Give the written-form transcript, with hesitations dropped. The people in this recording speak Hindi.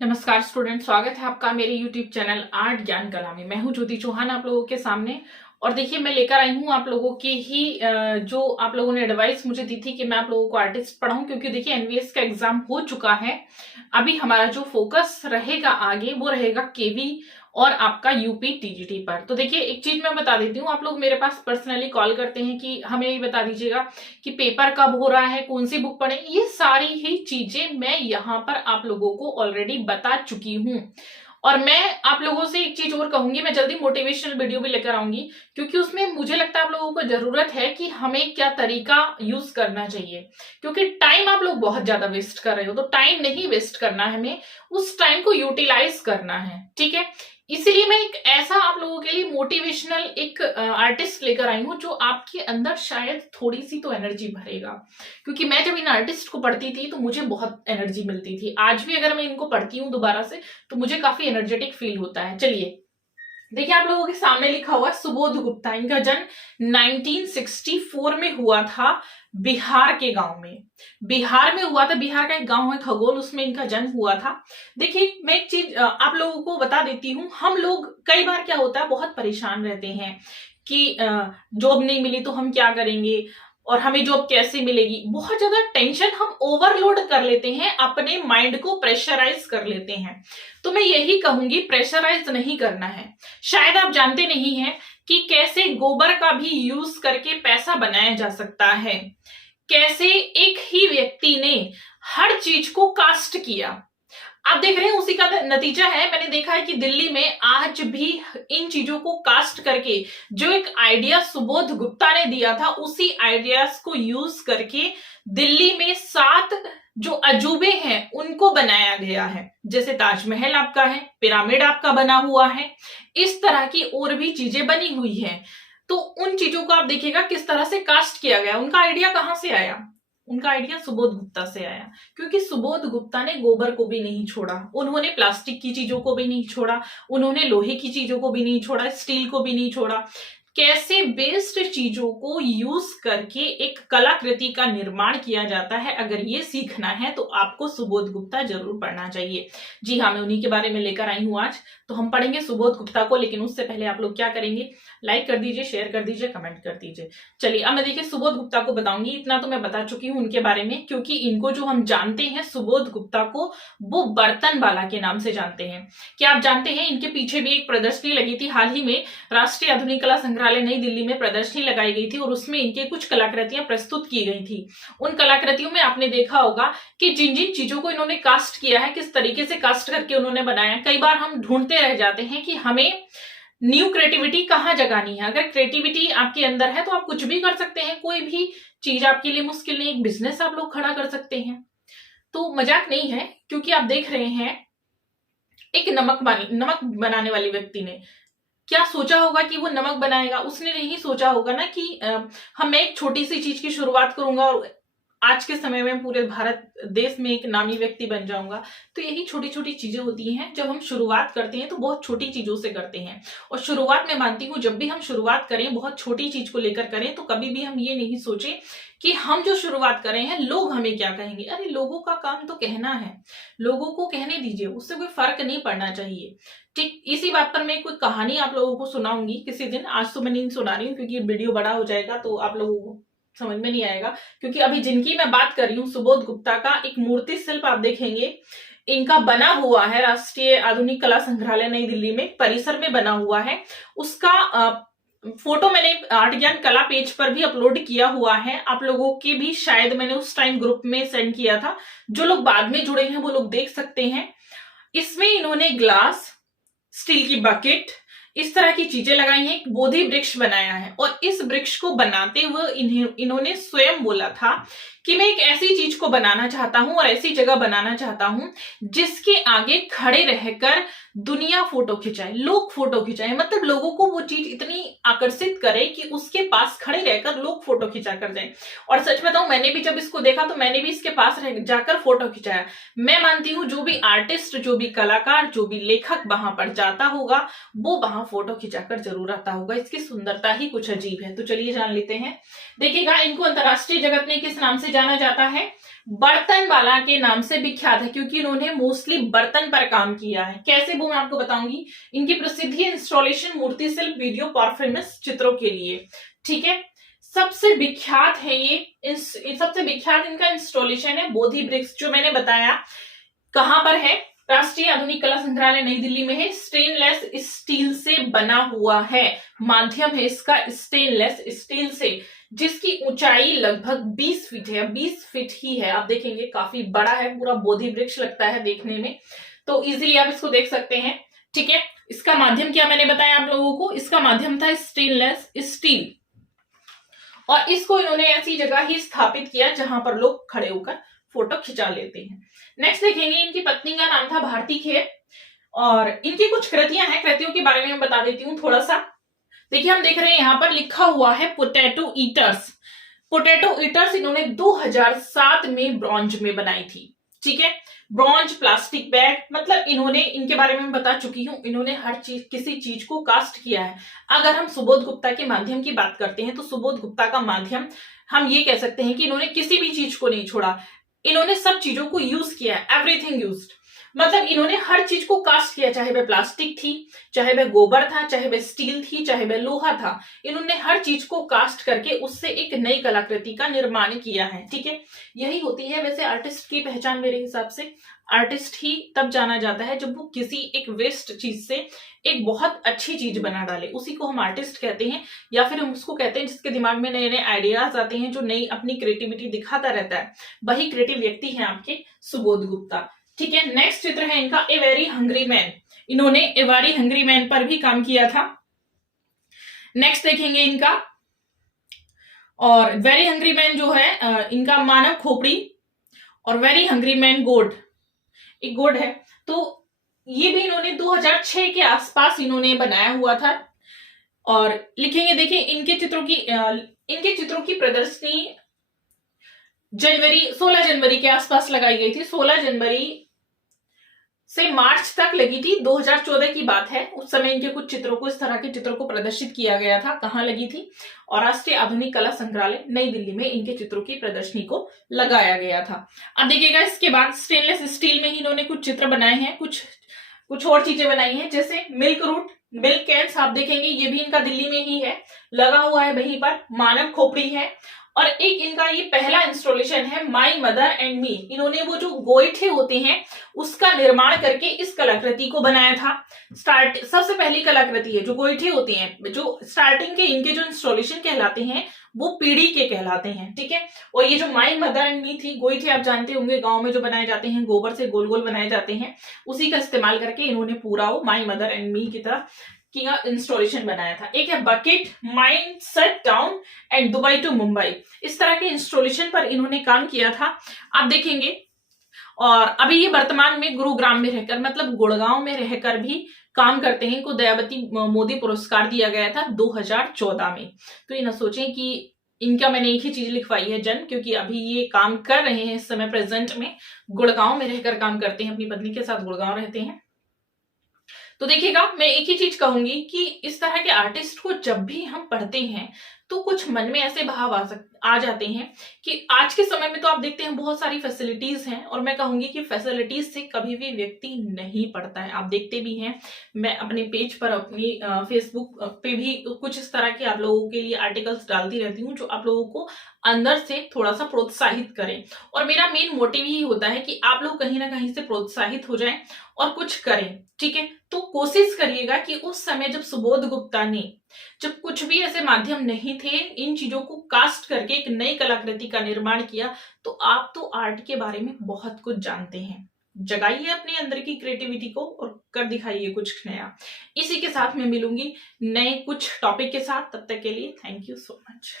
नमस्कार स्टूडेंट, स्वागत है आपका मेरे यूट्यूब चैनल आर्ट ज्ञान कला में। मैं हूं ज्योति चौहान आप लोगों के सामने। और देखिए, मैं लेकर आई हूं आप लोगों की ही जो आप लोगों ने एडवाइस मुझे दी थी कि मैं आप लोगों को आर्टिस्ट पढ़ाऊं, क्योंकि देखिए एनवीएस का एग्जाम हो चुका है। अभी हमारा जो फोकस रहेगा आगे वो रहेगा केवी और आपका यूपी टीजीटी पर। तो देखिए, एक चीज मैं बता देती हूँ, आप लोग मेरे पास पर्सनली कॉल करते हैं कि हमें ये बता दीजिएगा कि पेपर कब हो रहा है, कौन सी बुक पढ़े। ये सारी ही चीजें मैं यहाँ पर आप लोगों को ऑलरेडी बता चुकी हूँ। और मैं आप लोगों से एक चीज और कहूंगी, मैं जल्दी मोटिवेशनल वीडियो भी लेकर आऊंगी, क्योंकि उसमें मुझे लगता है आप लोगों को जरूरत है कि हमें क्या तरीका यूज करना चाहिए। क्योंकि टाइम आप लोग बहुत ज्यादा वेस्ट कर रहे हो, तो टाइम नहीं वेस्ट करना है, हमें उस टाइम को यूटिलाइज करना है। ठीक है, इसीलिए मैं एक ऐसा आप लोगों के लिए मोटिवेशनल एक आर्टिस्ट लेकर आई हूं जो आपके अंदर शायद थोड़ी सी तो एनर्जी भरेगा। क्योंकि मैं जब इन आर्टिस्ट को पढ़ती थी तो मुझे बहुत एनर्जी मिलती थी। आज भी अगर मैं इनको पढ़ती हूँ दोबारा से तो मुझे काफी एनर्जेटिक फील होता है। चलिए देखिए, आप लोगों के सामने लिखा हुआ सुबोध गुप्ता। इनका जन्म 1964 में हुआ था, बिहार के गांव में। बिहार में हुआ था, बिहार का एक गांव है खगोल, उसमें इनका जन्म हुआ था। देखिए, मैं एक चीज आप लोगों को बता देती हूँ। हम लोग कई बार क्या होता है, बहुत परेशान रहते हैं कि जॉब नहीं मिली तो हम क्या करेंगे और हमें जॉब कैसे मिलेगी। बहुत ज्यादा टेंशन हम ओवरलोड कर लेते हैं, अपने माइंड को प्रेशराइज कर लेते हैं। तो मैं यही कहूंगी, प्रेशराइज नहीं करना है। शायद आप जानते नहीं हैं कि कैसे गोबर का भी यूज करके पैसा बनाया जा सकता है। कैसे एक ही व्यक्ति ने हर चीज को कास्ट किया। आप देख रहे हैं, उसी का नतीजा है। मैंने देखा है कि दिल्ली में आज भी इन चीजों को कास्ट करके जो एक आइडिया सुबोध गुप्ता ने दिया था, उसी आइडियाज को यूज करके दिल्ली में 7 जो अजूबे हैं उनको बनाया गया है। जैसे ताजमहल आपका है, पिरामिड आपका बना हुआ है, इस तरह की और भी चीजें बनी हुई हैं। तो उन चीजों को आप देखिएगा किस तरह से कास्ट किया गया। उनका आइडिया कहां से आया? उनका आइडिया सुबोध गुप्ता से आया, क्योंकि सुबोध गुप्ता ने गोबर को भी नहीं छोड़ा, उन्होंने प्लास्टिक की चीजों को भी नहीं छोड़ा, उन्होंने लोहे की चीजों को भी नहीं छोड़ा, स्टील को भी नहीं छोड़ा। कैसे बेस्ड चीजों को यूज करके एक कलाकृति का निर्माण किया जाता है, अगर ये सीखना है तो आपको सुबोध गुप्ता जरूर पढ़ना चाहिए। जी हाँ, मैं उन्हीं के बारे में लेकर आई हूं आज। तो हम पढ़ेंगे सुबोध गुप्ता को, लेकिन उससे पहले आप लोग क्या करेंगे, लाइक कर दीजिए, शेयर कर दीजिए, कमेंट कर दीजिए। चलिए, अब मैं देखिए सुबोध गुप्ता को बताऊंगी। इतना तो मैं बता चुकी हूँ उनके बारे में, क्योंकि इनको जो हम जानते हैं सुबोध गुप्ता को, वो बर्तन वाला के नाम से जानते हैं। क्या आप जानते हैं, इनके पीछे भी एक प्रदर्शनी लगी थी हाल ही में, राष्ट्रीय आधुनिक कला संग्रहालय नई दिल्ली में प्रदर्शनी लगाई गई थी और उसमें इनके कुछ कलाकृतियां प्रस्तुत की गई थी। उन कलाकृतियों में आपने देखा होगा कि जिन जिन चीजों को इन्होंने कास्ट किया है, किस तरीके से कास्ट करके उन्होंने बनाया। कई बार हम ढूंढते रह जाते हैं कि हमें न्यू क्रिएटिविटी कहाँ जगानी है। अगर क्रिएटिविटी आपके अंदर है तो आप कुछ भी कर सकते हैं, कोई भी चीज आपके लिए मुश्किल नहीं। एक बिजनेस आप लोग खड़ा कर सकते हैं। तो मजाक नहीं है, क्योंकि आप देख रहे हैं एक नमक बनाने वाले व्यक्ति ने क्या सोचा होगा कि वो नमक बनाएगा। उसने नहीं सोचा होगा ना कि मैं एक छोटी सी चीज की शुरुआत करूंगा और आज के समय में पूरे भारत देश में एक नामी व्यक्ति बन जाऊंगा। तो यही छोटी छोटी चीजें होती हैं। जब हम शुरुआत करते हैं तो बहुत छोटी चीजों से करते हैं। और शुरुआत में मानती हूँ, जब भी हम शुरुआत करें बहुत छोटी चीज को लेकर करें, तो कभी भी हम ये नहीं सोचे कि हम जो शुरुआत कर रहे हैं लोग हमें क्या कहेंगे। अरे, लोगों का काम तो कहना है, लोगों को कहने दीजिए, उससे कोई फर्क नहीं पड़ना चाहिए। ठीक इसी बात पर मैं कोई कहानी आप लोगों को सुनाऊंगी किसी दिन। आज तो मैं नहीं सुना रही हूँ, क्योंकि वीडियो बड़ा हो जाएगा तो आप लोगों को समझ में नहीं आएगा। क्योंकि अभी जिनकी मैं बात कर रही हूँ, सुबोध गुप्ता का एक मूर्ति शिल्प आप देखेंगे, इनका बना हुआ है राष्ट्रीय आधुनिक कला संग्रहालय नई दिल्ली में परिसर में बना हुआ है। उसका फोटो मैंने आर्ट ज्ञान कला पेज पर भी अपलोड किया हुआ है। आप लोगों के भी शायद मैंने उस टाइम ग्रुप में सेंड किया था। जो लोग बाद में जुड़े हैं वो लोग देख सकते हैं। इसमें इन्होंने ग्लास, स्टील की बकेट, इस तरह की चीजें लगाई हैं। एक बोधि वृक्ष बनाया है और इस वृक्ष को बनाते हुए इन्होंने स्वयं बोला था कि मैं एक ऐसी चीज को बनाना चाहता हूं और ऐसी जगह बनाना चाहता हूं जिसके आगे खड़े रहकर दुनिया फोटो खिंचाए, लोग फोटो खिंचाए। मतलब लोगों को वो चीज इतनी आकर्षित करे कि उसके पास खड़े रहकर लोग फोटो खिंचा कर जाए। और सच बताऊं, मैंने भी जब इसको देखा तो मैंने भी इसके पास जाकर फोटो खिंचाया। मैं मानती हूं जो भी आर्टिस्ट, जो भी कलाकार, जो भी लेखक वहां पर जाता होगा वो वहां फोटो खिंचाकर जरूर आता होगा। इसकी सुंदरता ही कुछ अजीब है। तो चलिए जान लेते हैं। देखिएगा, इनको अंतरराष्ट्रीय जगत ने किस नाम से से जाना जाता है, बर्तन वाला के नाम से विख्यात है क्योंकि इन्होंने मोस्टली बर्तन पर काम किया है। कैसे वो मैं आपको बताऊंगी। इनकी प्रसिद्धि इंस्टॉलेशन, मूर्ति शिल्प, वीडियो परफॉर्मेंस, चित्रों के लिए। ठीक है, सबसे विख्यात है ये, सबसे विख्यात इनका इंस्टॉलेशन है बोधि वृक्ष, जो मैंने बताया कहां पर है, राष्ट्रीय आधुनिक कला संग्रहालय नई दिल्ली में है। स्टेनलेस स्टील से बना हुआ है, माध्यम है इसका स्टेनलेस स्टील से, जिसकी ऊंचाई लगभग 20 फीट है, 20 फीट ही है। आप देखेंगे काफी बड़ा है, पूरा बोधि वृक्ष लगता है देखने में, तो इजीली आप इसको देख सकते हैं। ठीक है, इसका माध्यम क्या मैंने बताया आप लोगों को, इसका माध्यम था स्टेनलेस स्टील, और इसको इन्होंने ऐसी जगह ही स्थापित किया जहां पर लोग खड़े होकर फोटो खिंचा लेते हैं। नेक्स्ट देखेंगे, इनकी पत्नी का नाम था भारती खेर, और इनकी कुछ कृतियां हैं, कृतियों के बारे में मैं बता देती हूँ थोड़ा सा। देखिए, हम देख रहे हैं यहाँ पर लिखा हुआ है पोटैटो ईटर्स। पोटैटो ईटर्स इन्होंने 2007 में ब्रॉन्ज में बनाई थी। ठीक है, ब्रॉन्ज प्लास्टिक बैग, मतलब इन्होंने, इनके बारे में बता चुकी हूं, इन्होंने हर चीज, किसी चीज को कास्ट किया है। अगर हम सुबोध गुप्ता के माध्यम की बात करते हैं तो सुबोध गुप्ता का माध्यम हम ये कह सकते हैं कि इन्होंने किसी भी चीज को नहीं छोड़ा, इन्होंने सब चीजों को यूज किया है, एवरीथिंग यूज्ड, मतलब इन्होंने हर चीज को कास्ट किया, चाहे वह प्लास्टिक थी, चाहे वह गोबर था, चाहे वह स्टील थी, चाहे वह लोहा था, इन्होंने हर चीज को कास्ट करके उससे एक नई कलाकृति का निर्माण किया है। ठीक है, यही होती है वैसे आर्टिस्ट की पहचान मेरे हिसाब से। आर्टिस्ट ही तब जाना जाता है जब वो किसी एक वेस्ट चीज से एक बहुत अच्छी चीज बना डाले, उसी को हम आर्टिस्ट कहते हैं, या फिर हम उसको कहते हैं जिसके दिमाग में नए नए आइडियाज आते हैं, जो नई अपनी क्रिएटिविटी दिखाता रहता है, वही क्रिएटिव व्यक्ति है आपके सुबोध गुप्ता। ठीक है, नेक्स्ट चित्र है इनका ए वेरी हंग्री मैन, इन्होंने ए वेरी हंग्री मैन पर भी काम किया था। नेक्स्ट देखेंगे इनका, और वेरी हंग्री मैन जो है इनका मानव खोपड़ी, और वेरी हंग्री मैन गोड, एक गोड है, तो ये भी इन्होंने 2006 के आसपास इन्होंने बनाया हुआ था। और लिखेंगे, देखिए इनके चित्रों की प्रदर्शनी 16 जनवरी के आसपास लगाई गई थी, 16 जनवरी से मार्च तक लगी थी, 2014 की बात है। उस समय इनके कुछ चित्रों को, इस तरह के चित्रों को प्रदर्शित किया गया था। कहाँ लगी थी, और राष्ट्रीय आधुनिक कला संग्रहालय नई दिल्ली में इनके चित्रों की प्रदर्शनी को लगाया गया था। अब देखिएगा, इसके बाद स्टेनलेस स्टील में ही इन्होंने कुछ चित्र बनाए हैं, कुछ और चीजें बनाई हैं, जैसे मिल्क रूट, मिल्क कैंस, आप देखेंगे ये भी इनका दिल्ली में ही है, लगा हुआ है वहीं पर। मानव खोपड़ी है, और एक इनका ये पहला इंस्टॉलेशन है माई मदर एंड मी, इन्होंने वो जो गोईठे होते हैं उसका निर्माण करके इस कलाकृति को बनाया था। सबसे पहली कलाकृति है, जो गोईठे होते हैं, जो स्टार्टिंग के इनके जो इंस्टॉलेशन कहलाते हैं वो पीढ़ी के कहलाते हैं। ठीक है, और ये जो माई मदर एंड मी थी, गोईठे आप जानते होंगे गांव में जो बनाए जाते हैं, गोबर से गोल गोल बनाए जाते हैं, उसी का इस्तेमाल करके इन्होंने पूरा वो माई मदर एंड मी की तरह का इंस्टॉलेशन बनाया था। एक है bucket, mind set down and Dubai to Mumbai, इस तरह के इंस्टॉलेशन पर इन्होंने काम किया था, आप देखेंगे। और अभी ये वर्तमान में गुरुग्राम में रहकर, मतलब गुड़गांव में रहकर भी काम करते हैं। इनको दयावती मोदी पुरस्कार दिया गया था 2014 में। तो ये ना सोचें कि इनका मैंने एक ही चीज लिखवाई है जन्म, क्योंकि अभी ये काम कर रहे हैं इस समय प्रेजेंट में, गुड़गांव में रहकर काम करते हैं, अपनी पत्नी के साथ गुड़गांव रहते हैं। तो देखिएगा, मैं एक ही चीज कहूंगी कि इस तरह के आर्टिस्ट को जब भी हम पढ़ते हैं तो कुछ मन में ऐसे भाव आ जाते हैं कि आज के समय में तो आप देखते हैं बहुत सारी फैसिलिटीज हैं, और मैं कहूंगी कि फैसिलिटीज से कभी भी व्यक्ति नहीं पढ़ता है। आप देखते भी हैं, मैं अपने पेज पर, अपनी फेसबुक पे भी कुछ इस तरह के आप लोगों के लिए आर्टिकल्स डालती रहती हूँ, जो आप लोगों को अंदर से थोड़ा सा प्रोत्साहित करें। और मेरा मेन मोटिव ही होता है कि आप लोग कहीं ना कहीं से प्रोत्साहित हो जाएं और कुछ करें। ठीक है, तो कोशिश करिएगा कि उस समय जब सुबोध गुप्ता ने, जब कुछ भी ऐसे माध्यम नहीं थे, इन चीजों को कास्ट करके एक नई कलाकृति का निर्माण किया, तो आप तो आर्ट के बारे में बहुत कुछ जानते हैं। जगाइए अपने अंदर की क्रिएटिविटी को और कर दिखाइए कुछ नया। इसी के साथ मैं मिलूंगी नए कुछ टॉपिक के साथ, तब तक के लिए थैंक यू सो मच।